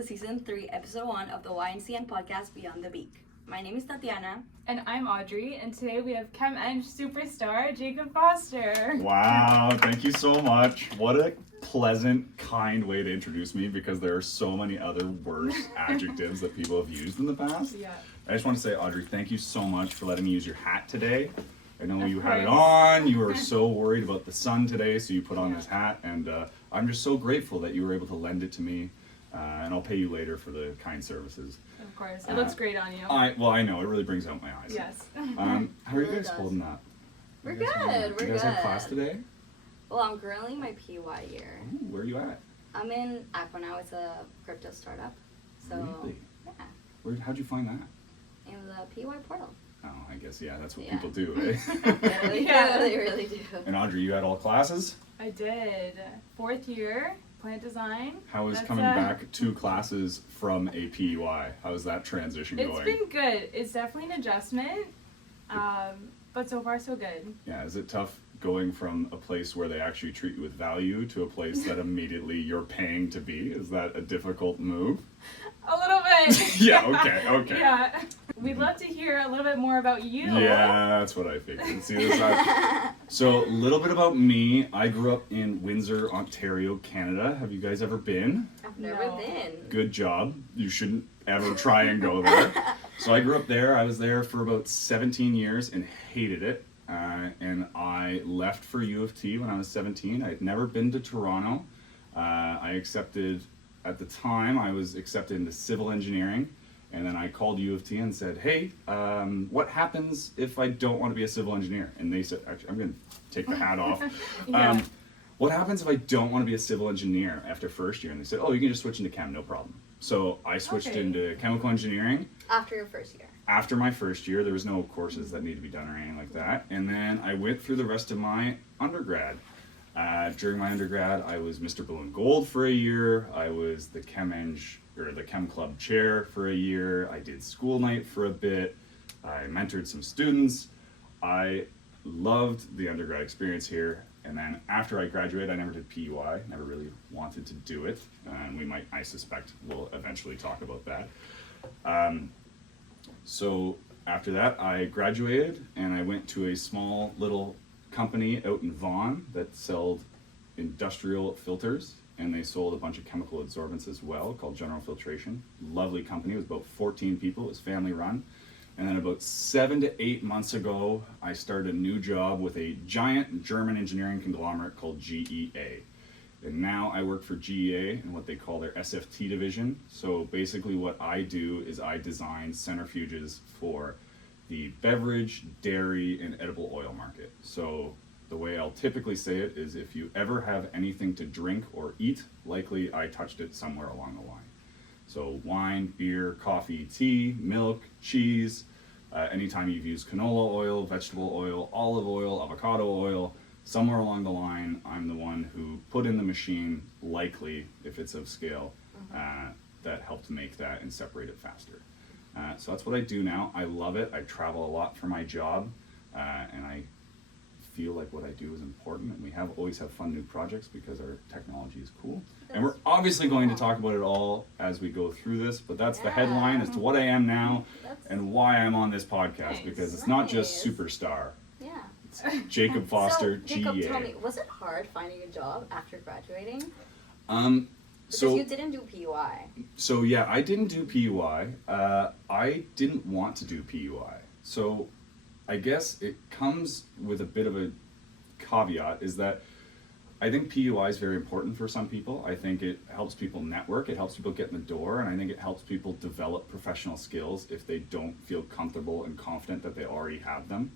to Season 3, Episode 1 of the YNCN Podcast, Beyond the Beak. My name is Tatiana. And I'm Audrey, and today we have Chem Eng superstar, Jacob Foster. Wow, thank you so much. What a pleasant, kind way to introduce me, because there are so many other worse adjectives that people have used in the past. Yeah. I just want to say, Audrey, thank you so much for letting me use your hat today. I know Of you had it course. on, you were so worried about the sun today, so you put on this hat, and I'm just so grateful that you were able to lend it to me, and I'll pay you later for the kind services. Of course. It looks great on you. I know, it really brings out my eyes. Yes. How are you Really guys does. holding up? We're You guys good, holding up? we're You guys good. have class today? Well, I'm currently in my PY year. Ooh, where are you at? I'm in Aqua now. It's a crypto startup. So, Really? yeah, How'd you find that? in the PY portal. Oh, I guess, yeah, that's what Yeah. people do, eh? Yeah, they, Yeah. they really do. And Audrey, you had all classes? I did. 4th year, plant design. How was That's, coming back 2 classes from a PEY? How is that transition It's going? been good. It's definitely an adjustment, but so far so good. Yeah, is it tough going from a place where they actually treat you with value to a place that immediately you're paying to be? Is that a difficult move? A little bit. Yeah, okay. Yeah. We'd love to hear a little bit more about you. Yeah, that's what I figured. See this side? So, a little bit about me. I grew up in Windsor, Ontario, Canada. Have you guys ever been? I've never No. been. Good job. You shouldn't ever try and go there. So I grew up there. I was there for about 17 years and hated it. And I left for UofT when I was 17. I'd never been to Toronto. I accepted, at the time, I was accepted into civil engineering. And then I called UofT and said, hey, what happens if I don't want to be a civil engineer? And they said, actually, I'm going to take the hat off. Yeah. What happens if I don't want to be a civil engineer after first year? And they said, oh, you can just switch into chem, no problem. So I switched Okay. into chemical engineering. After your first year. After my first year, there was no courses that needed to be done or anything like that. And then I went through the rest of my undergrad. During my undergrad, I was Mr. Blue and Gold for a year. I was the the Chem Club chair for a year. I did school night for a bit. I mentored some students. I loved the undergrad experience here. And then after I graduated, I never did PUI, never really wanted to do it. And I suspect we'll eventually talk about that. So after that, I graduated and I went to a small little company out in Vaughan that sold industrial filters, and they sold a bunch of chemical adsorbents as well, called General Filtration. Lovely company. It was about 14 people. It was family run. And then about 7 to 8 months ago, I started a new job with a giant German engineering conglomerate called GEA. And now I work for GEA in what they call their SFT division. So basically what I do is I design centrifuges for the beverage, dairy, and edible oil market. So the way I'll typically say it is, if you ever have anything to drink or eat, likely I touched it somewhere along the line. So wine, beer, coffee, tea, milk, cheese, anytime you've used canola oil, vegetable oil, olive oil, avocado oil, somewhere along the line, I'm the one who put in the machine, likely, if it's of scale, that helped make that and separate it faster. So that's what I do now. I love it. I travel a lot for my job, and I feel like what I do is important, and we always have fun new projects because our technology is cool. And we're obviously going to talk about it all as we go through this, but that's the headline as to what I am now and why I'm on this podcast, Nice. because it's not just Nice. superstar. Yeah. It's Jacob Foster, So, Jacob, GEA. tell me, was it hard finding a job after graduating? Um, Because so you didn't do PUI. So yeah, I didn't do PUI. I didn't want to do PUI. So I guess it comes with a bit of a caveat, is that I think PUI is very important for some people. I think it helps people network, it helps people get in the door, and I think it helps people develop professional skills if they don't feel comfortable and confident that they already have them.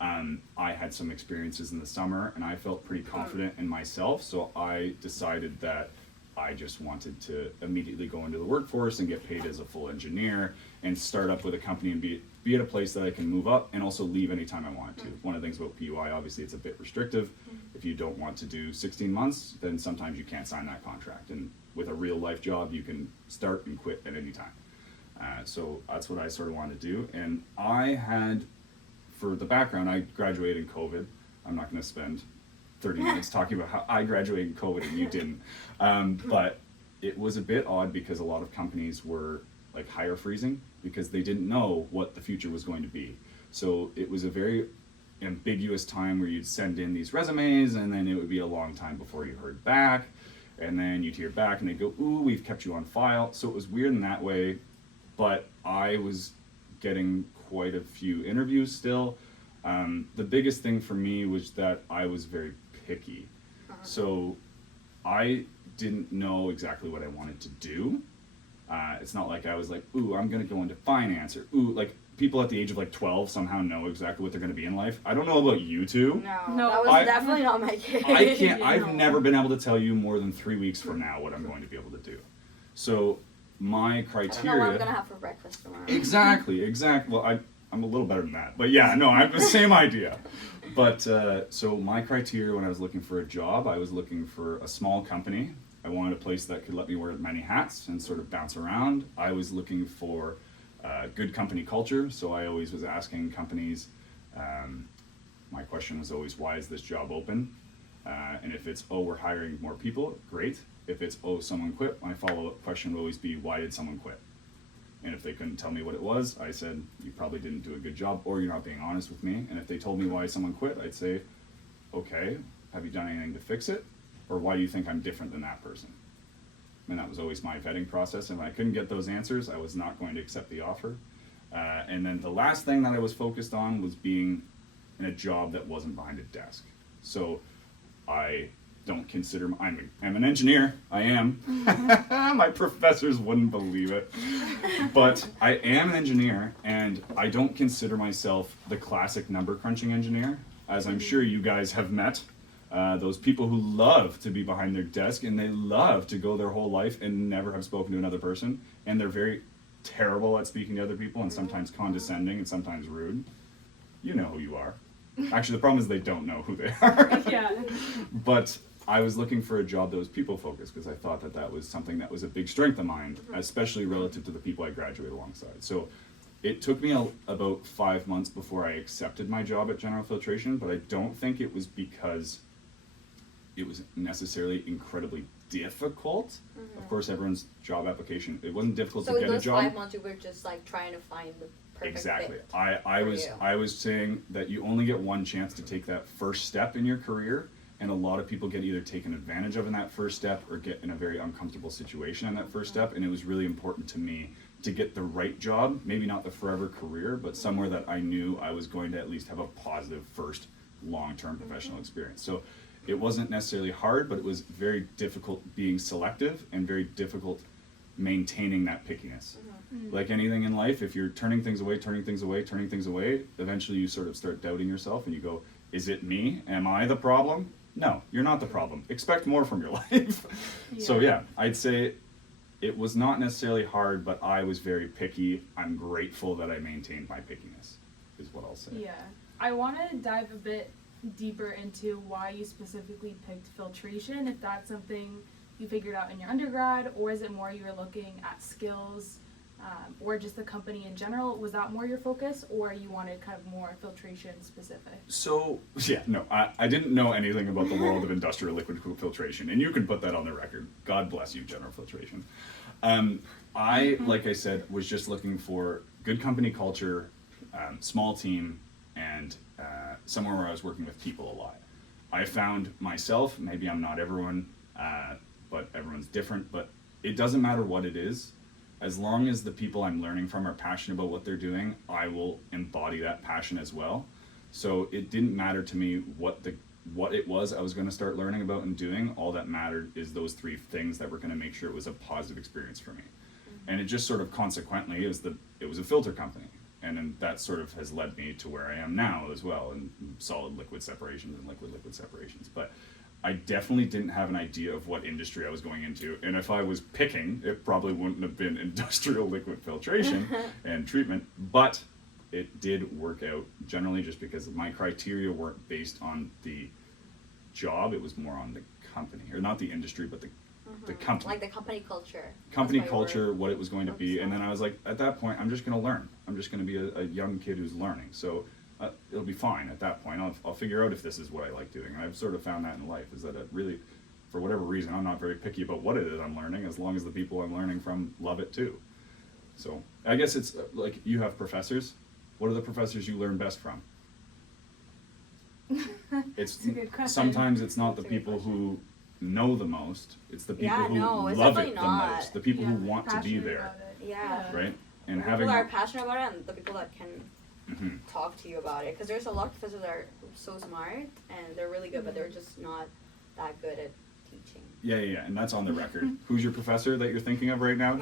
I had some experiences in the summer and I felt pretty confident in myself, so I decided that I just wanted to immediately go into the workforce and get paid as a full engineer and start up with a company and be at a place that I can move up and also leave anytime I wanted to. One of the things about PUI, obviously, it's a bit restrictive. If you don't want to do 16 months, then sometimes you can't sign that contract. And with a real life job, you can start and quit at any time. So that's what I sort of wanted to do. And I had, for the background, I graduated in COVID. I'm not going to spend 30 minutes talking about how I graduated in COVID and you didn't. But it was a bit odd because a lot of companies were like hire freezing because they didn't know what the future was going to be. So it was a very ambiguous time where you'd send in these resumes and then it would be a long time before you heard back, and then you'd hear back and they'd go, ooh, we've kept you on file. So it was weird in that way, but I was getting quite a few interviews still. The biggest thing for me was that I was very picky. So I didn't know exactly what I wanted to do. It's not like I was like, ooh, I'm going to go into finance, or ooh, like people at the age of like 12 somehow know exactly what they're going to be in life. I don't know about you two. No, that was definitely not my case. I can't, I've never been able to tell you more than 3 weeks from now what I'm going to be able to do. So my criteria. I don't know what I'm going to have for breakfast tomorrow. Exactly. Well, I'm a little better than that. But yeah, no, I have the same idea. But so my criteria when I was looking for a job, I was looking for a small company. I wanted a place that could let me wear many hats and sort of bounce around. I was looking for good company culture, so I always was asking companies, my question was always, why is this job open? And if it's, oh, we're hiring more people, great. If it's, oh, someone quit, my follow-up question would always be, why did someone quit? And if they couldn't tell me what it was, I said, you probably didn't do a good job, or you're not being honest with me. And if they told me why someone quit, I'd say, okay, have you done anything to fix it? Or why do you think I'm different than that person? And that was always my vetting process. And when I couldn't get those answers, I was not going to accept the offer. And then the last thing that I was focused on was being in a job that wasn't behind a desk. So I don't consider, I'm an engineer, I am. My professors wouldn't believe it. But I am an engineer, and I don't consider myself the classic number crunching engineer, as I'm sure you guys have met. Those people who love to be behind their desk and they love to go their whole life and never have spoken to another person, and they're very terrible at speaking to other people and sometimes condescending and sometimes rude. You know who you are. Actually, the problem is they don't know who they are. Yeah. But I was looking for a job that was people focused because I thought that that was something that was a big strength of mine, especially relative to the people I graduated alongside. So it took me about 5 months before I accepted my job at General Filtration, but I don't think it was because it was necessarily incredibly difficult. Of course, everyone's job application, it wasn't difficult to get a job. So in those 5 months, you were just like trying to find the perfect Exactly. fit I was saying that you only get one chance to take that first step in your career, and a lot of people get either taken advantage of in that first step or get in a very uncomfortable situation in that first step. And it was really important to me to get the right job, maybe not the forever career, but somewhere that I knew I was going to at least have a positive first long-term professional experience. So it wasn't necessarily hard, but it was very difficult being selective and very difficult maintaining that pickiness. Like anything in life, if you're turning things away, eventually you sort of start doubting yourself and you go, is it me? Am I the problem? No, you're not the problem. Expect more from your life. So yeah, I'd say it was not necessarily hard, but I was very picky. I'm grateful that I maintained my pickiness, is what I'll say. Yeah. I want to dive a bit deeper into why you specifically picked filtration, if that's something you figured out in your undergrad, or is it more you were looking at skills, or just the company in general? Was that more your focus, or you wanted kind of more filtration specific? So, yeah, no, I didn't know anything about the world of industrial liquid filtration, and you can put that on the record. God bless you, General Filtration. Like I said, was just looking for good company culture, small team, and somewhere where I was working with people a lot. I found myself, maybe I'm not everyone, but everyone's different, but it doesn't matter what it is. As long as the people I'm learning from are passionate about what they're doing, I will embody that passion as well. So it didn't matter to me what it was I was going to start learning about and doing. All that mattered is those three things that were going to make sure it was a positive experience for me. And it just sort of consequently, it was a filter company. And then that sort of has led me to where I am now as well, in solid liquid separations and liquid separations. But I definitely didn't have an idea of what industry I was going into. And if I was picking, it probably wouldn't have been industrial liquid filtration and treatment. But it did work out generally just because my criteria weren't based on the job. It was more on the company, or not the industry, but the company. Like the company culture. Company culture, what it was going to be. And then I was like, at that point, I'm just going to learn. I'm just going to be a young kid who's learning. So it'll be fine at that point. I'll figure out if this is what I like doing. And I've sort of found that in life, is that for whatever reason, I'm not very picky about what it is I'm learning, as long as the people I'm learning from love it too. So I guess it's like, you have professors. What are the professors you learn best from? It's a good question. Sometimes it's not the That's a good people question. who know the most. It's the people Yeah, who no, it's love definitely it the not. most. The people who want to be passionate there, about it. Yeah. right? And The having people that are passionate about it and the people that can Mhm. talk to you about it. Because there's a lot of professors that are so smart and they're really good, but they're just not that good at teaching. Yeah, and that's on the record. Who's your professor that you're thinking of right now?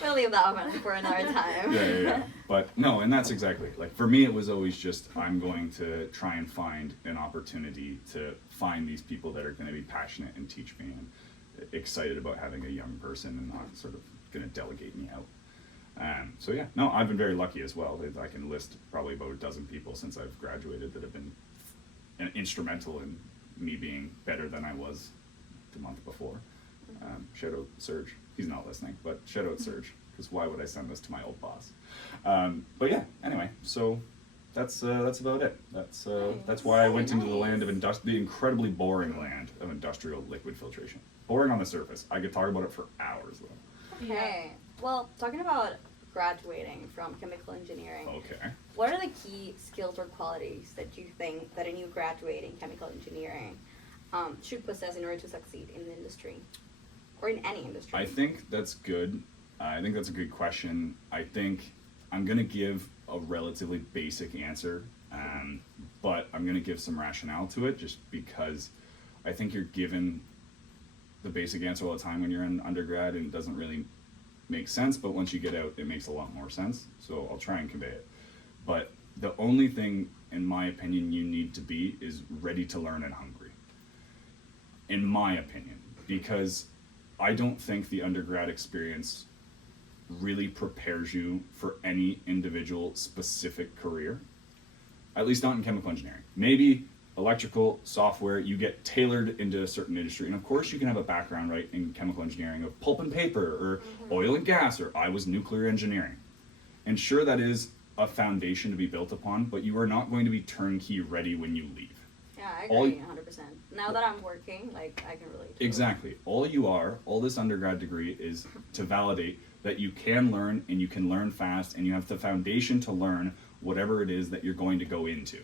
We'll leave that one for another time. Yeah. But no, and that's exactly, like, for me it was always just, I'm going to try and find an opportunity to find these people that are going to be passionate and teach me and excited about having a young person and not sort of going to delegate me out. So yeah, no, I've been very lucky as well. I can list probably about a dozen people since I've graduated that have been instrumental in me being better than I was the month before. Shout out Serge. He's not listening, but shout out Serge, because why would I send this to my old boss? But yeah, anyway, so that's about it. That's why I went into the land of the incredibly boring land of industrial liquid filtration. Boring on the surface. I could talk about it for hours though. Okay. Well, talking about graduating from chemical engineering, Okay. what are the key skills or qualities that you think that a new graduate in chemical engineering should possess in order to succeed in the industry or in any industry? I think that's good. I think that's a good question. I think I'm going to give a relatively basic answer, but I'm going to give some rationale to it just because I think you're given the basic answer all the time when you're in undergrad and it doesn't really make sense, but once you get out, it makes a lot more sense. So I'll try and convey it. But the only thing, in my opinion, you need to be is ready to learn and hungry. In my opinion, because I don't think the undergrad experience really prepares you for any individual specific career, at least not in chemical engineering. Maybe electrical, software, you get tailored into a certain industry. And of course you can have a background, right, in chemical engineering of pulp and paper or oil and gas, or I was nuclear engineering. And sure, that is a foundation to be built upon, but you are not going to be turnkey ready when you leave. Yeah, I agree 100%. Now that I'm working, like, I can relate to Exactly. All this undergrad degree is to validate that you can learn and you can learn fast and you have the foundation to learn whatever it is that you're going to go into.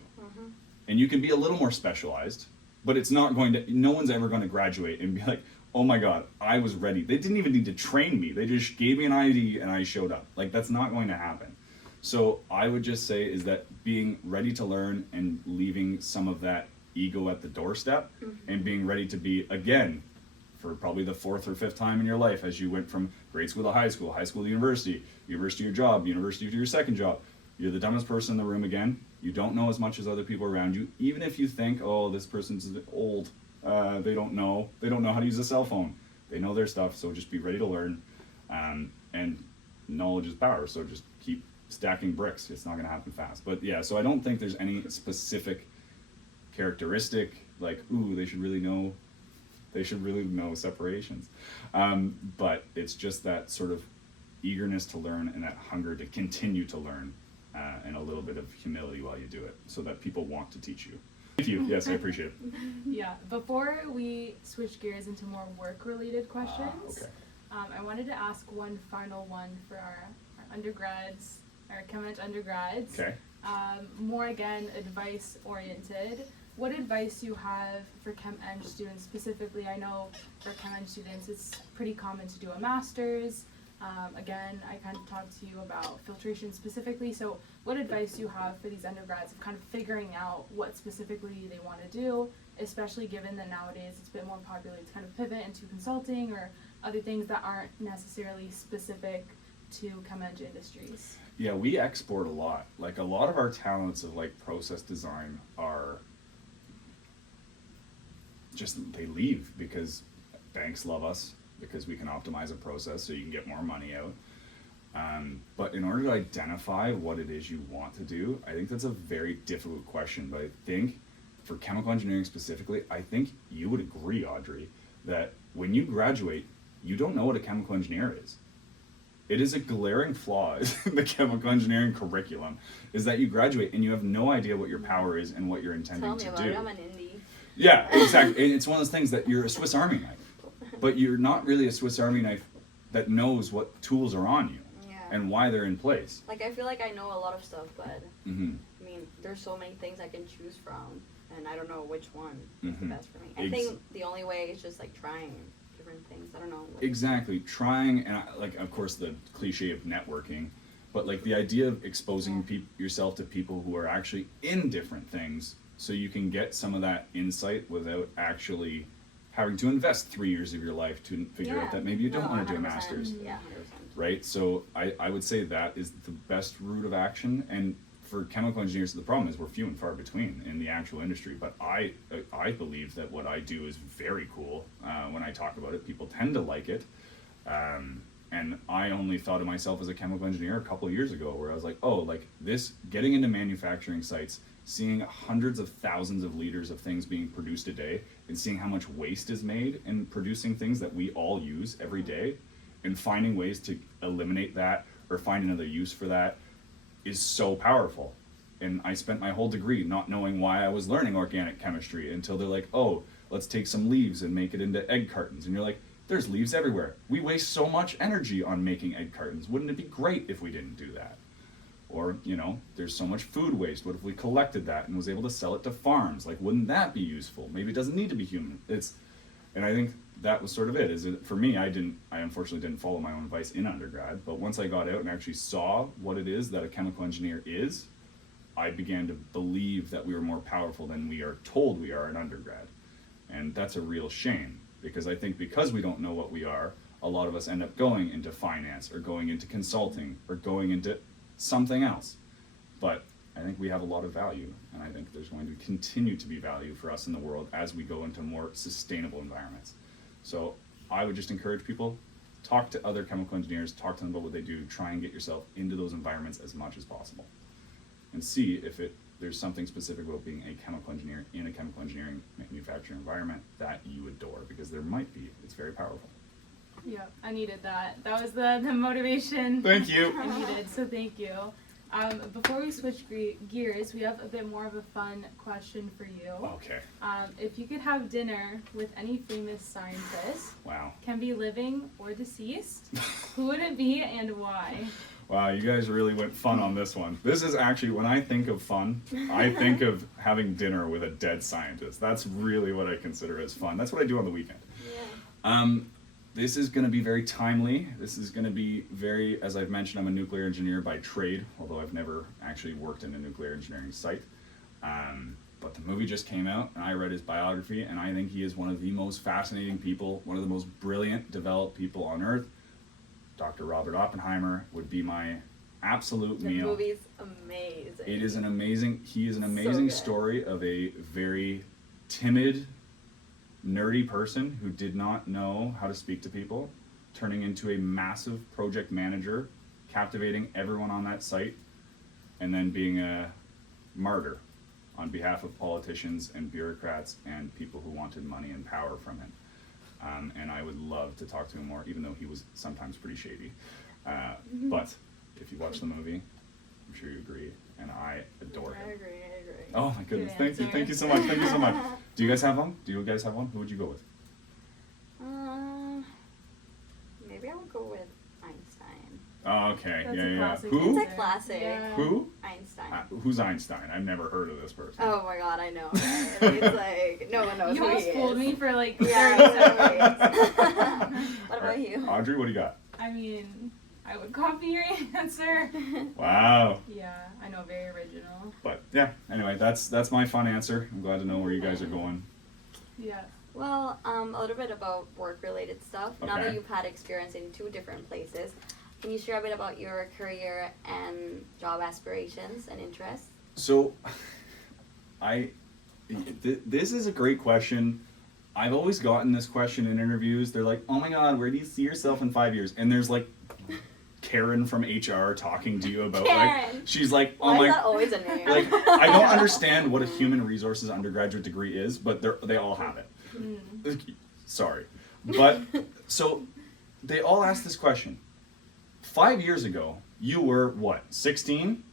And you can be a little more specialized, but it's not going to, no one's ever going to graduate and be like, oh my God, I was ready. They didn't even need to train me. They just gave me an ID and I showed up. Like, that's not going to happen. So I would just say is that being ready to learn and leaving some of that ego at the doorstep and being ready to be, again, for probably the fourth or fifth time in your life as you went from grade school to high school to university to your job, university to your second job. You're the dumbest person in the room again. You don't know as much as other people around you. Even if you think, oh, this person's old, they don't know how to use a cell phone. They know their stuff, so just be ready to learn. And knowledge is power, so just keep stacking bricks. It's not going to happen fast. But yeah, so I don't think there's any specific characteristic like, ooh, they should really know separations. But it's just that sort of eagerness to learn and that hunger to continue to learn, and a little bit of humility while you do it, so that people want to teach you. Thank you. Yes, I appreciate it. Yeah. Before we switch gears into more work-related questions, Okay. I wanted to ask one final one for our undergrads, our ChemEng undergrads. Okay. More again, advice-oriented. What advice do you have for ChemEng students specifically? I know for ChemEng students, it's pretty common to do a master's. Again, I kind of talked to you about filtration specifically, so what advice do you have for these undergrads of kind of figuring out what specifically they want to do, especially given that nowadays it's a bit more popular to kind of pivot into consulting or other things that aren't necessarily specific to ChemEng industries? Yeah, we export a lot. Like, a lot of our talents of like process design are just, they leave because banks love us, because we can optimize a process so you can get more money out. But in order to identify what it is you want to do, I think that's a very difficult question. But I think for chemical engineering specifically, I think you would agree, Audrey, that when you graduate, you don't know what a chemical engineer is. It is a glaring flaw in the chemical engineering curriculum, is that you graduate and you have no idea what your power is and what you're intending Tell me to about do. it. I'm an indie. Yeah, exactly. And it's one of those things that you're a Swiss Army knife, but you're not really a Swiss Army knife that knows what tools are on you and why they're in place. Like, I feel like I know a lot of stuff, but Mm-hmm. I mean, there's so many things I can choose from, and I don't know which one is the Mhm. best for me. I think the only way is just like trying different things. I don't know. Like, Exactly. Trying, and like, of course, the cliche of networking, but like the idea of exposing yourself to people who are actually in different things so you can get some of that insight without actually having to invest 3 years of your life to figure out that maybe you don't want to do a 100%. master's. Yeah, 100%. Right? So I would say that is the best route of action. And for chemical engineers, the problem is we're few and far between in the actual industry. But I believe that what I do is very cool. When I talk about it, people tend to like it. And I only thought of myself as a chemical engineer a couple of years ago, where I was like, oh, like this, getting into manufacturing sites, seeing hundreds of thousands of liters of things being produced a day, and seeing how much waste is made in producing things that we all use every day, and finding ways to eliminate that or find another use for that is so powerful. And I spent my whole degree not knowing why I was learning organic chemistry until they're like, oh, let's take some leaves and make it into egg cartons. And you're like, there's leaves everywhere. We waste so much energy on making egg cartons. Wouldn't it be great if we didn't do that? Or, you know, there's so much food waste. What if we collected that and was able to sell it to farms? Like, wouldn't that be useful? Maybe it doesn't need to be human. And I think that was sort of it. For me, I unfortunately didn't follow my own advice in undergrad, but once I got out and actually saw what it is that a chemical engineer is, I began to believe that we were more powerful than we are told we are in undergrad. And that's a real shame, because I think because we don't know what we are, a lot of us end up going into finance or going into consulting or going into something else. But I think we have a lot of value, and I think there's going to continue to be value for us in the world as we go into more sustainable environments. So I would just encourage people, talk to other chemical engineers, talk to them about what they do, try and get yourself into those environments as much as possible, and see if there's something specific about being a chemical engineer in a chemical engineering manufacturing environment that you adore, because there might be. It's very powerful. Yeah, I needed that. That was the motivation Thank you. I needed, so thank you. Before we switch gears, we have a bit more of a fun question for you. Okay. If you could have dinner with any famous scientist, Wow. can be living or deceased, who would it be and why? Wow, you guys really went fun on this one. This is actually, when I think of fun, I think of having dinner with a dead scientist. That's really what I consider as fun. That's what I do on the weekend. Yeah. This is going to be very timely. This is going to be very, as I've mentioned, I'm a nuclear engineer by trade, although I've never actually worked in a nuclear engineering site. But the movie just came out, and I read his biography, and I think he is one of the most fascinating people, one of the most brilliant, developed people on Earth. Dr. Robert Oppenheimer would be my absolute meal. The movie's amazing. He is an amazing good. story of a very timid, nerdy person who did not know how to speak to people, turning into a massive project manager, captivating everyone on that site, and then being a martyr on behalf of politicians and bureaucrats and people who wanted money and power from him. And I would love to talk to him more, even though he was sometimes pretty shady. But if you watch the movie, I'm sure you agree, and I adore him. I agree. Oh my goodness, Good thank you so much, thank you so much. Do you guys have one? Who would you go with? Maybe I would go with Einstein. Oh, okay, That's a yeah. classic Who? It's a classic. Yeah. Who? Einstein. Who's Einstein? I've never heard of this person. Oh my god, I know. Right? It's like, no one knows You who he almost is. fooled me for like 30 Yeah, seconds. What about you? Audrey, what do you got? I mean, I would copy your answer. Wow. Yeah, I know, very original. But yeah, anyway, that's my fun answer. I'm glad to know where you guys are going. Yeah. Well, a little bit about work-related stuff. Now Okay. that you've had experience in 2 different places, can you share a bit about your career and job aspirations and interests? So, this is a great question. I've always gotten this question in interviews. They're like, oh my god, where do you see yourself in 5 years? And there's like Karen from HR talking to you about Karen. like, she's like, oh Why my, is that always a name? like, I don't understand what a human resources undergraduate degree is, but they all have it. Sorry. But, so, they all ask this question. 5 years ago, you were what, 16?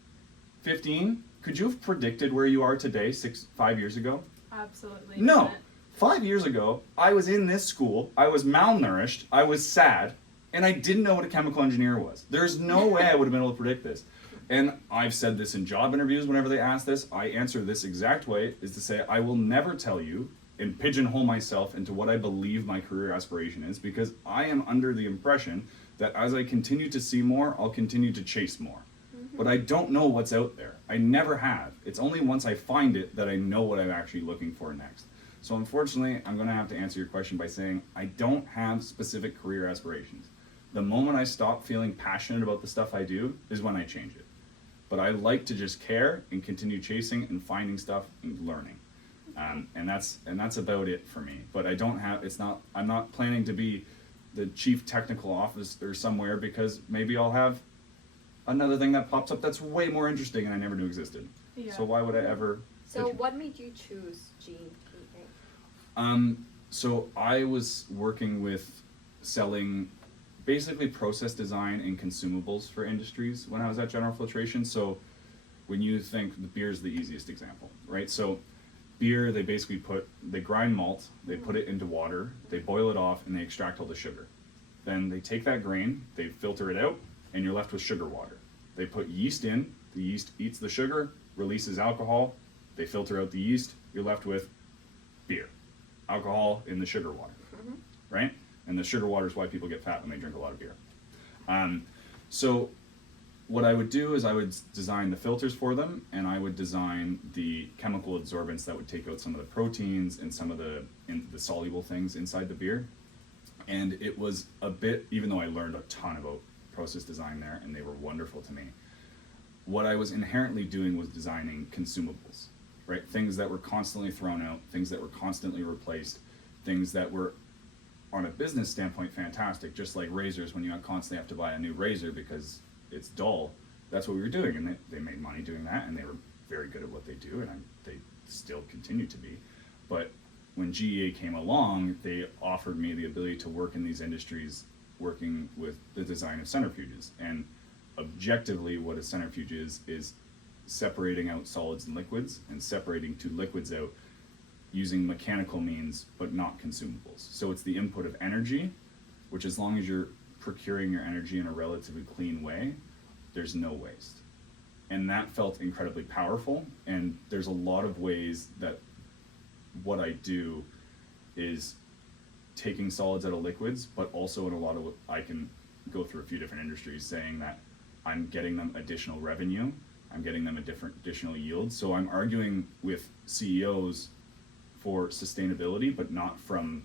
15? Could you have predicted where you are today 5 years ago? absolutely No. not. 5 years ago, I was in this school, I was malnourished, I was sad, and I didn't know what a chemical engineer was. There's no way I would have been able to predict this. And I've said this in job interviews whenever they ask this, I answer this exact way, is to say I will never tell you and pigeonhole myself into what I believe my career aspiration is, because I am under the impression that as I continue to see more, I'll continue to chase more. But I don't know what's out there. I never have. It's only once I find it that I know what I'm actually looking for next. So unfortunately, I'm going to have to answer your question by saying I don't have specific career aspirations. The moment I stop feeling passionate about the stuff I do is when I change it. But I like to just care and continue chasing and finding stuff and learning. And that's about it for me. But I don't have, I'm not planning to be the chief technical officer somewhere, because maybe I'll have another thing that pops up that's way more interesting and I never knew existed. Yeah. So why would I ever? So what made you choose GEA? So I was working with selling basically process design and consumables for industries when I was at General Filtration. So when you think, the beer is the easiest example, right? So beer, they grind malt, they put it into water, they boil it off, and they extract all the sugar. Then they take that grain, they filter it out, and you're left with sugar water. They put yeast in, the yeast eats the sugar, releases alcohol, they filter out the yeast, you're left with beer. Alcohol in the sugar water, right? And the sugar water is why people get fat when they drink a lot of beer. So what I would do is I would design the filters for them, and I would design the chemical adsorbents that would take out some of the proteins and some of the soluble things inside the beer. And it was a bit, even though I learned a ton about process design there, and they were wonderful to me, what I was inherently doing was designing consumables, right? Things that were constantly thrown out, things that were constantly replaced, things that were, on a business standpoint, fantastic, just like razors, when you constantly have to buy a new razor because it's dull. That's what we were doing, and they made money doing that, and they were very good at what they do, and they still continue to be. But when GEA came along, they offered me the ability to work in these industries, working with the design of centrifuges. And objectively, what a centrifuge is separating out solids and liquids, and separating two liquids out using mechanical means, but not consumables. So it's the input of energy, which, as long as you're procuring your energy in a relatively clean way, there's no waste. And that felt incredibly powerful. And there's a lot of ways that what I do is taking solids out of liquids, but also in a lot of, I can go through a few different industries saying that I'm getting them additional revenue, I'm getting them additional yield. So I'm arguing with CEOs for sustainability, but not from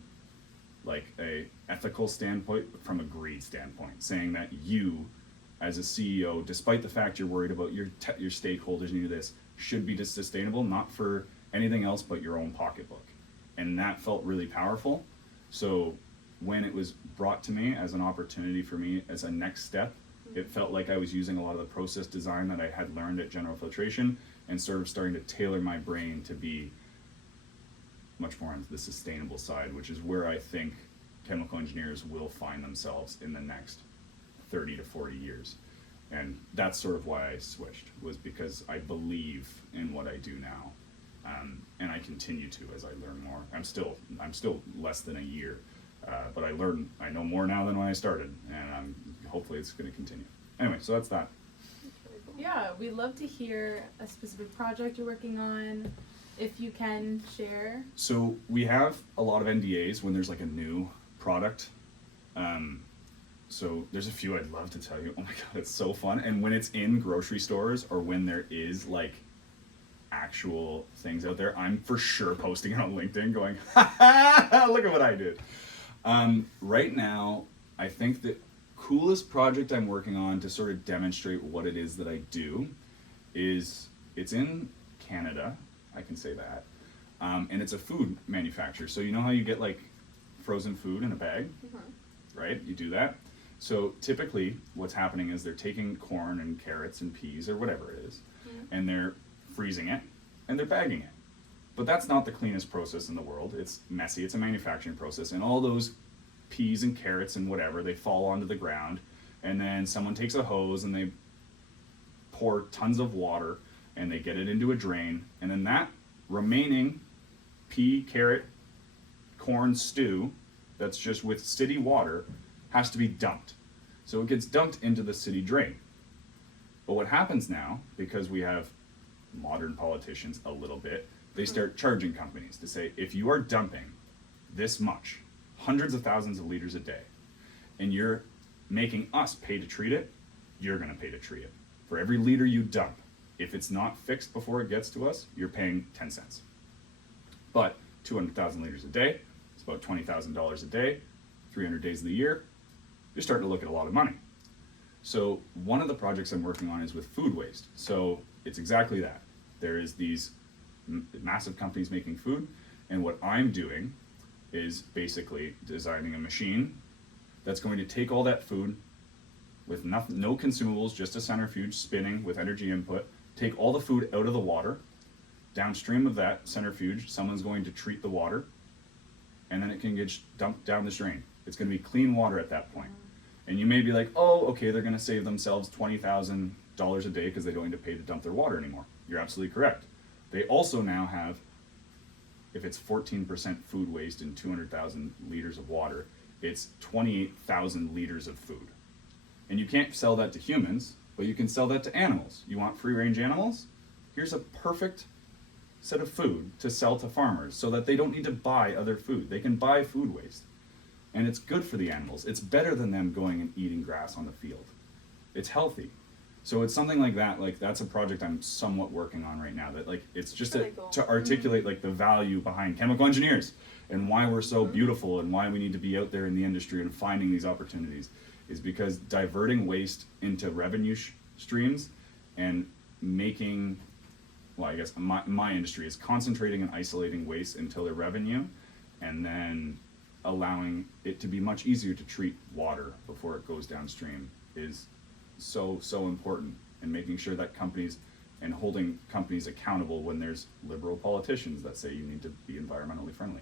like a ethical standpoint, but from a greed standpoint, saying that you, as a CEO, despite the fact you're worried about your stakeholders and this, should be sustainable, not for anything else but your own pocketbook. And that felt really powerful. So when it was brought to me as an opportunity for me as a next step, it felt like I was using a lot of the process design that I had learned at General Filtration and sort of starting to tailor my brain to be much more on the sustainable side, which is where I think chemical engineers will find themselves in the next 30 to 40 years. And that's sort of why I switched, was because I believe in what I do now. And I continue to as I learn more. I'm still less than a year, but I know more now than when I started, and hopefully it's going to continue. Anyway, so that's that. Yeah, we'd love to hear a specific project you're working on, if you can share. So we have a lot of NDAs when there's like a new product. So there's a few I'd love to tell you. Oh my God, it's so fun. And when it's in grocery stores, or when there is like actual things out there, I'm for sure posting it on LinkedIn going, ha ha, look at what I did. Right now, I think the coolest project I'm working on to sort of demonstrate what it is that I do is, it's in Canada, I can say that, and it's a food manufacturer. So you know how you get like frozen food in a bag, right? You do that. So typically what's happening is they're taking corn and carrots and peas or whatever it is, and they're freezing it and they're bagging it. But that's not the cleanest process in the world. It's messy, it's a manufacturing process, and all those peas and carrots and whatever, they fall onto the ground, and then someone takes a hose and they pour tons of water and they get it into a drain, and then that remaining pea, carrot, corn stew that's just with city water has to be dumped. So it gets dumped into the city drain. But what happens now, because we have modern politicians a little bit, they start charging companies to say, if you are dumping this much, hundreds of thousands of liters a day, and you're making us pay to treat it, you're going to pay to treat it. For every liter you dump, if it's not fixed before it gets to us, you're paying 10 cents. But 200,000 liters a day, it's about $20,000 a day, 300 days of the year, you're starting to look at a lot of money. So one of the projects I'm working on is with food waste. So it's exactly that. There is these massive companies making food, and what I'm doing is basically designing a machine that's going to take all that food with no consumables, just a centrifuge spinning with energy input, take all the food out of the water. Downstream of that centrifuge, someone's going to treat the water, and then it can get dumped down the drain. It's going to be clean water at that point. And you may be like, oh, okay, they're going to save themselves $20,000 a day because they don't need to pay to dump their water anymore. You're absolutely correct. They also now have, if it's 14% food waste and 200,000 liters of water, it's 28,000 liters of food. And you can't sell that to humans, but you can sell that to animals. You want free-range animals? Here's a perfect set of food to sell to farmers so that they don't need to buy other food. They can buy food waste. And it's good for the animals. It's better than them going and eating grass on the field. It's healthy. So it's something like that. Like, that's a project I'm somewhat working on right now. That, like, it's just really cool. to articulate like the value behind chemical engineers and why we're so beautiful and why we need to be out there in the industry and finding these opportunities, is because diverting waste into revenue streams and making, well, I guess my industry is concentrating and isolating waste until their revenue, and then allowing it to be much easier to treat water before it goes downstream is so important. And making sure that companies, and holding companies accountable when there's liberal politicians that say you need to be environmentally friendly.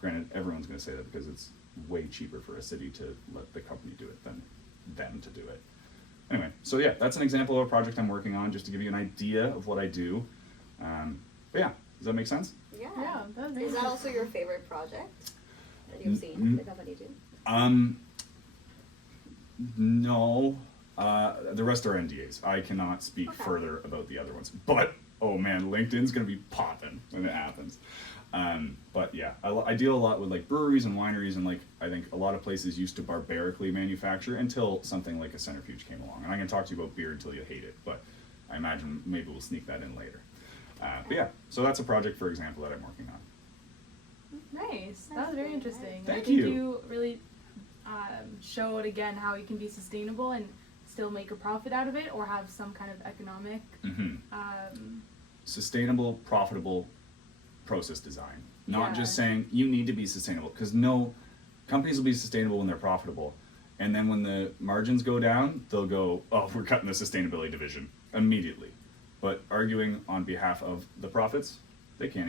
Granted, everyone's going to say that because it's way cheaper for a city to let the company do it than them to do it. Anyway, so yeah, that's an example of a project I'm working on, just to give you an idea of what I do. But yeah, does that make sense? Yeah. Yeah, that was Is that also your favorite project that you've seen the company do? No. The rest are NDAs. I cannot speak further about the other ones. But, oh man, LinkedIn's going to be popping when it happens. But yeah, I deal a lot with like breweries and wineries, and like I think a lot of places used to barbarically manufacture until something like a centrifuge came along. And I'm going to talk to you about beer until you hate it, but I imagine maybe we'll sneak that in later. But yeah, so that's a project, for example, that I'm working on. Nice. That was very interesting. I Thank think you. you really showed again how you can be sustainable and still make a profit out of it, or have some kind of economic. Sustainable, profitable process design. Not Yeah. just saying you need to be sustainable, because no, companies will be sustainable when they're profitable. And then when the margins go down, they'll go, oh, we're cutting the sustainability division immediately. But arguing on behalf of the profits, they don't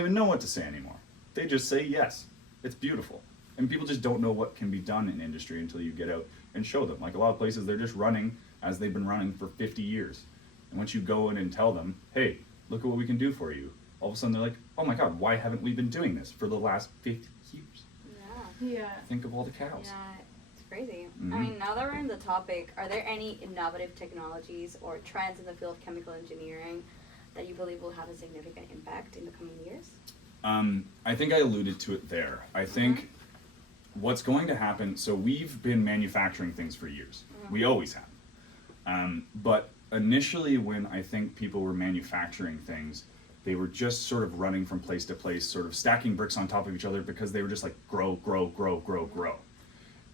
even know what to say anymore. They just say yes. It's beautiful. And people just don't know what can be done in industry until you get out and show them. Like a lot of places, they're just running as they've been running for 50 years. And once you go in and tell them, hey, look at what we can do for you, all of a sudden they're like, oh my God, why haven't we been doing this for the last 50 years? Yeah. Think of all the cows. Yeah, it's crazy. Mhm. I mean, now that we're in the topic, are there any innovative technologies or trends in the field of chemical engineering that you believe will have a significant impact in the coming years? I think I alluded to it there. I think what's going to happen, so we've been manufacturing things for years. We always have. But initially when I think people were manufacturing things, they were just sort of running from place to place, sort of stacking bricks on top of each other because they were just like grow.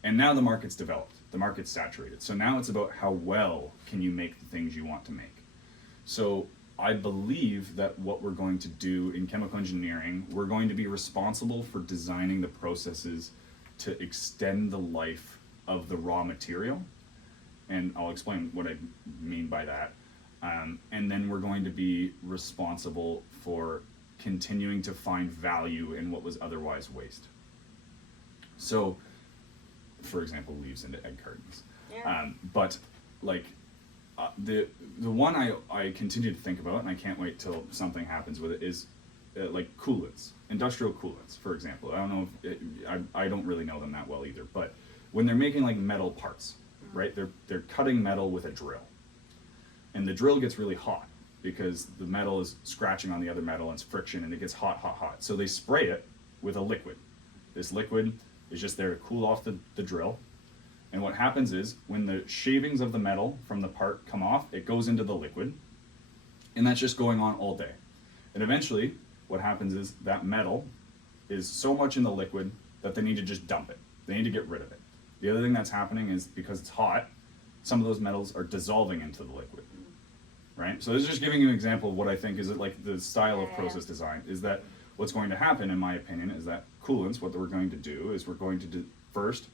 And now the market's developed, the market's saturated. So now it's about how well can you make the things you want to make. So I believe that what we're going to do in chemical engineering, we're going to be responsible for designing the processes to extend the life of the raw material. And I'll explain what I mean by that. And then we're going to be responsible for continuing to find value in what was otherwise waste. So, for example, leaves into egg cartons. Yeah. But like the one I continue to think about, and I can't wait till something happens with it, is like coolants. industrial coolants, for example. I don't know if I don't really know them that well either, but when they're making like metal parts, right? They're cutting metal with a drill, and the drill gets really hot because the metal is scratching on the other metal and it's friction and it gets hot. So they spray it with a liquid. This liquid is just there to cool off the drill. And what happens is when the shavings of the metal from the part come off, it goes into the liquid, and that's just going on all day. And eventually what happens is that metal is so much in the liquid that they need to just dump it. They need to get rid of it. The other thing that's happening is because it's hot, some of those metals are dissolving into the liquid, right? So this is just giving you an example of what I think is like the style of process design, is that what's going to happen, in my opinion, is that coolants, what we're going to do is we're going to first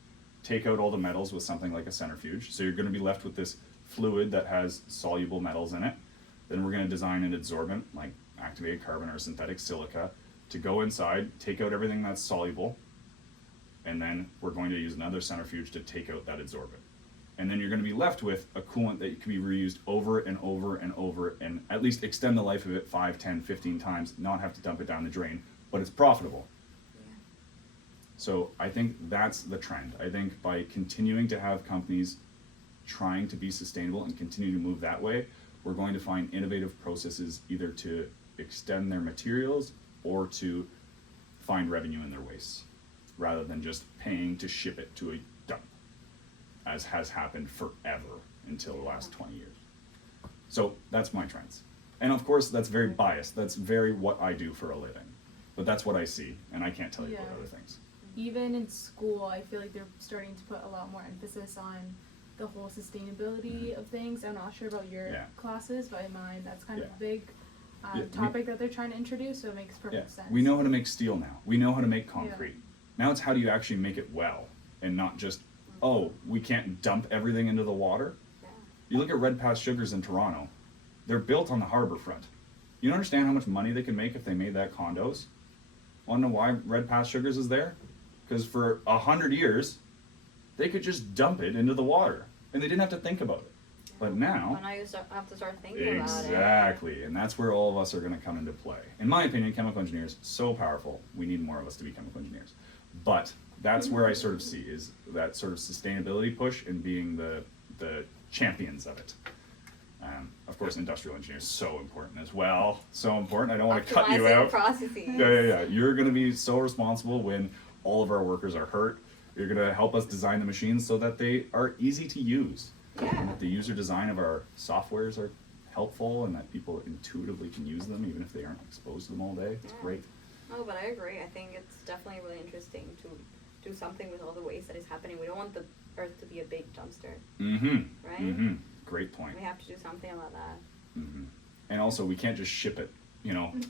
take out all the metals with something like a centrifuge. So you're going to be left with this fluid that has soluble metals in it. Then we're going to design an adsorbent, like activated carbon or synthetic silica, to go inside, take out everything that's soluble, and then we're going to use another centrifuge to take out that adsorbent. And then you're going to be left with a coolant that can be reused over and over and over, and at least extend the life of it 5, 10, 15 times, not have to dump it down the drain, but it's profitable. So I think that's the trend. I think by continuing to have companies trying to be sustainable and continue to move that way, we're going to find innovative processes either to extend their materials or to find revenue in their wastes, rather than just paying to ship it to a dump, as has happened forever until the last 20 years. So that's my trends. And of course, that's very biased. That's very what I do for a living. But that's what I see, and I can't tell you about other things. Even in school, I feel like they're starting to put a lot more emphasis on the whole sustainability of things. I'm not sure about your classes, but in mine, that's kind of a big topic that they're trying to introduce, so it makes perfect sense. We know how to make steel now. We know how to make concrete. Now it's how do you actually make it well, and not just, oh, we can't dump everything into the water. You look at Red Pass Sugars in Toronto, they're built on the harbor front. You don't understand how much money they could make if they made that condos? Want to know why Red Pass Sugars is there? Because for 100 years, they could just dump it into the water, and they didn't have to think about it. But now you have to start thinking about it. Exactly, and that's where all of us are going to come into play. In my opinion, chemical engineers, so powerful. We need more of us to be chemical engineers. But that's where I sort of see is that sort of sustainability push and being the champions of it. Of course, industrial engineers, so important as well. So important. I don't want to cut you out. Processes. Yeah. You're going to be so responsible when all of our workers are hurt. You're going to help us design the machines so that they are easy to use. And that the user design of our softwares are helpful and that people intuitively can use them even if they aren't exposed to them all day. It's great. No, but I agree. I think it's definitely really interesting to do something with all the waste that is happening. We don't want the earth to be a big dumpster. Right? Great point. We have to do something about that. And also, we can't just ship it,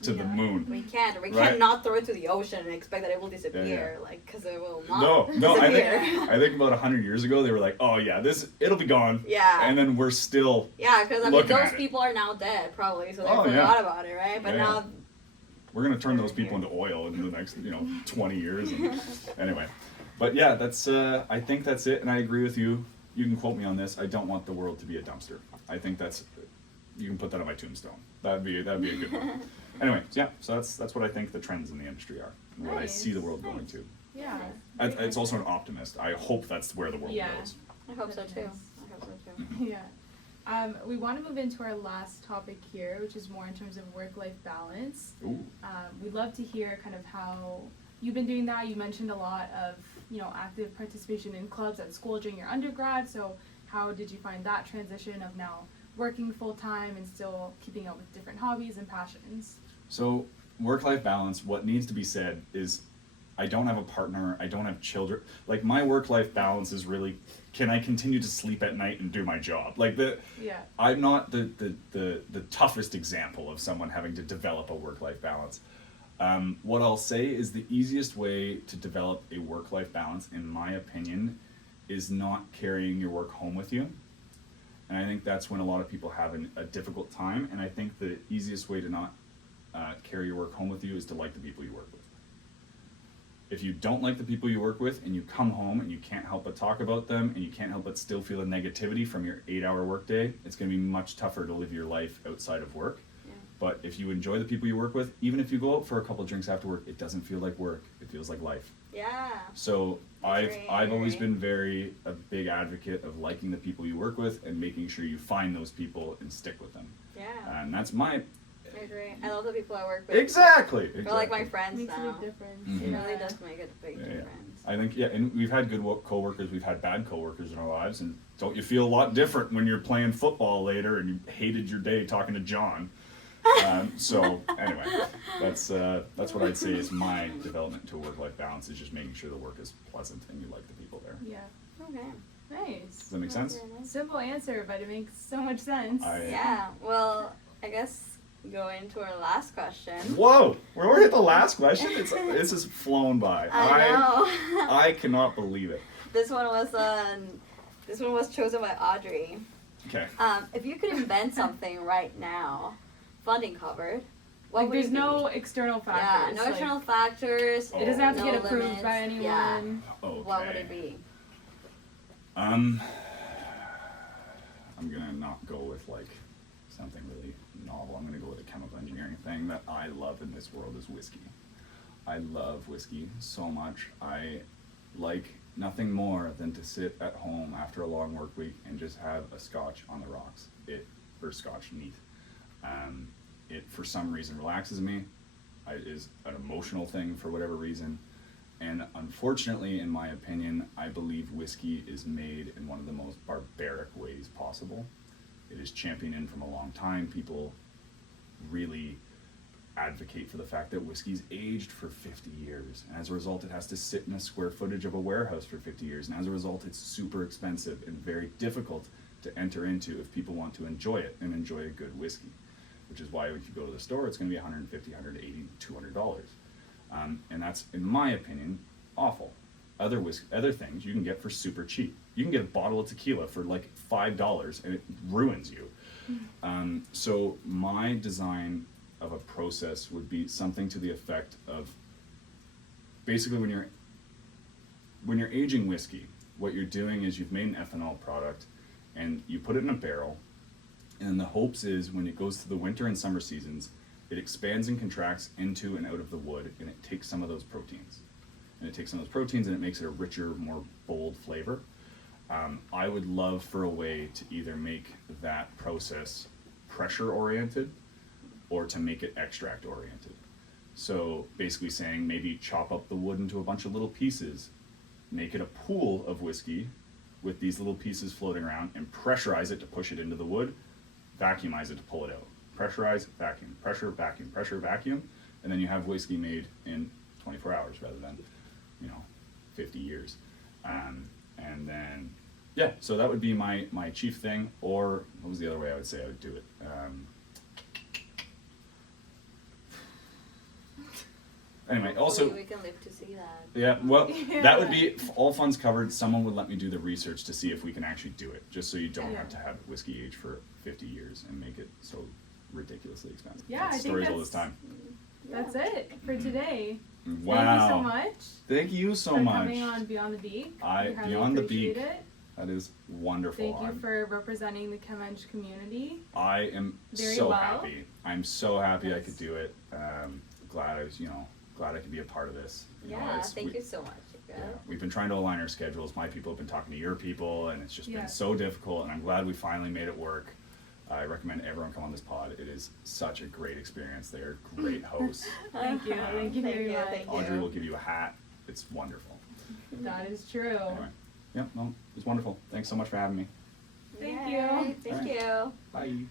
to the moon. We can't. We can't not throw it to the ocean and expect that it will disappear, because it will not disappear. I think about 100 years ago, they were like, oh yeah, it'll be gone. Yeah. And then we're still because those people are now dead, probably, so they forgot about it, right? But now... We're going to turn those people into oil in the next, 20 years. And, anyway. But yeah, that's, I think that's it, and I agree with you. You can quote me on this. I don't want the world to be a dumpster. I think you can put that on my tombstone. That'd be a good one. Anyway, so that's what I think the trends in the industry are, and what I see the world going to. Yeah. It's also an optimist. I hope that's where the world goes. I hope so too. Yeah. We want to move into our last topic here, which is more in terms of work-life balance. We'd love to hear kind of how you've been doing that. You mentioned a lot of, active participation in clubs at school during your undergrad. So how did you find that transition of now working full-time and still keeping up with different hobbies and passions? So work-life balance, what needs to be said is I don't have a partner, I don't have children. Like, my work-life balance is really, can I continue to sleep at night and do my job? Like, I'm not the toughest example of someone having to develop a work-life balance. What I'll say is the easiest way to develop a work-life balance, in my opinion, is not carrying your work home with you. And I think that's when a lot of people have a difficult time. And I think the easiest way to not carry your work home with you is to like the people you work with. If you don't like the people you work with and you come home and you can't help but talk about them and you can't help but still feel the negativity from your 8-hour workday, it's going to be much tougher to live your life outside of work. But if you enjoy the people you work with, even if you go out for a couple of drinks after work, it doesn't feel like work. It feels like life. Yeah. So Agree. I've always been a big advocate of liking the people you work with and making sure you find those people and stick with them. Yeah. And that's my... I agree. I love the people I work with. Exactly. They're like my friends Makes now. a big difference. Mhm. It Yeah. really does make a big difference. I think, and we've had good coworkers, we've had bad coworkers in our lives, and don't you feel a lot different when you're playing football later and you hated your day talking to John? So anyway, that's what I'd say is my development to work-life balance, is just making sure the work is pleasant and you like the people there. Yeah. Okay. Nice. Does that make sense? Very nice. Simple answer, but it makes so much sense. Yeah. Well, I guess going to our last question. Whoa! We're already at the last question? This has flown by. I know. I cannot believe it. This one was chosen by Audrey. Okay. If you could invent something right now, funding covered, what Like, would there's it be? no external Yeah, factors. no like, external factors. It doesn't have to no get approved limits. by anyone. Yeah. Okay. What would it be? I'm gonna not go with like something really novel. I'm gonna go with a chemical engineering thing that I love in this world is whiskey. I love whiskey so much. I like nothing more than to sit at home after a long work week and just have a scotch on the rocks. Or scotch neat. It for some reason relaxes me. It is an emotional thing for whatever reason. And unfortunately, in my opinion, I believe whiskey is made in one of the most barbaric ways possible. It is championed from a long time. People really advocate for the fact that whiskey's aged for 50 years. And as a result, it has to sit in a square footage of a warehouse for 50 years. And as a result, it's super expensive and very difficult to enter into if people want to enjoy it and enjoy a good whiskey. Which is why if you go to the store, it's going to be $150, $180, $200. And that's, in my opinion, awful. Other things you can get for super cheap. You can get a bottle of tequila for like $5 and it ruins you. So my design of a process would be something to the effect of basically when you're aging whiskey, what you're doing is you've made an ethanol product and you put it in a barrel, and the hopes is when it goes through the winter and summer seasons, it expands and contracts into and out of the wood, and it takes some of those proteins. And it makes it a richer, more bold flavor. I would love for a way to either make that process pressure oriented or to make it extract oriented. So basically saying maybe chop up the wood into a bunch of little pieces, make it a pool of whiskey with these little pieces floating around, and pressurize it to push it into the wood, vacuumize it to pull it out. Pressurize, vacuum, pressure, vacuum, pressure, vacuum, and then you have whiskey made in 24 hours rather than, 50 years. And then, yeah, so that would be my chief thing. Or what was the other way I would say I would do it? Anyway, also, Hopefully we can live to see that. yeah, well, Yeah. that would be all funds covered. Someone would let me do the research to see if we can actually do it, just so you don't Yeah. have to have whiskey age for 50 years and make it so ridiculously expensive. Yeah, That's I think stories all this time. That's it for today. Wow. Thank you so much Thank you so for much. coming on Beyond the Beak. I- We highly Beyond the appreciate Beak. it. That is wonderful. Thank you for representing the Chem-Eng community. I am Very so well. happy. I'm so happy I Yes. could do it. Glad I was, glad I could be a part of this. Yeah, thank you so much. Yeah, we've been trying to align our schedules. My people have been talking to your people, and it's just Yeah. been so difficult. And I'm glad we finally made it work. I recommend everyone come on this pod. It is such a great experience. They are great hosts. Thank you. Thank you very much. thank you. Audrey will give you a hat. It's wonderful. That is true. Anyway, yeah, no, it's wonderful. Thanks so much for having me. Thank Yay, you. Thank Alright. you. Bye.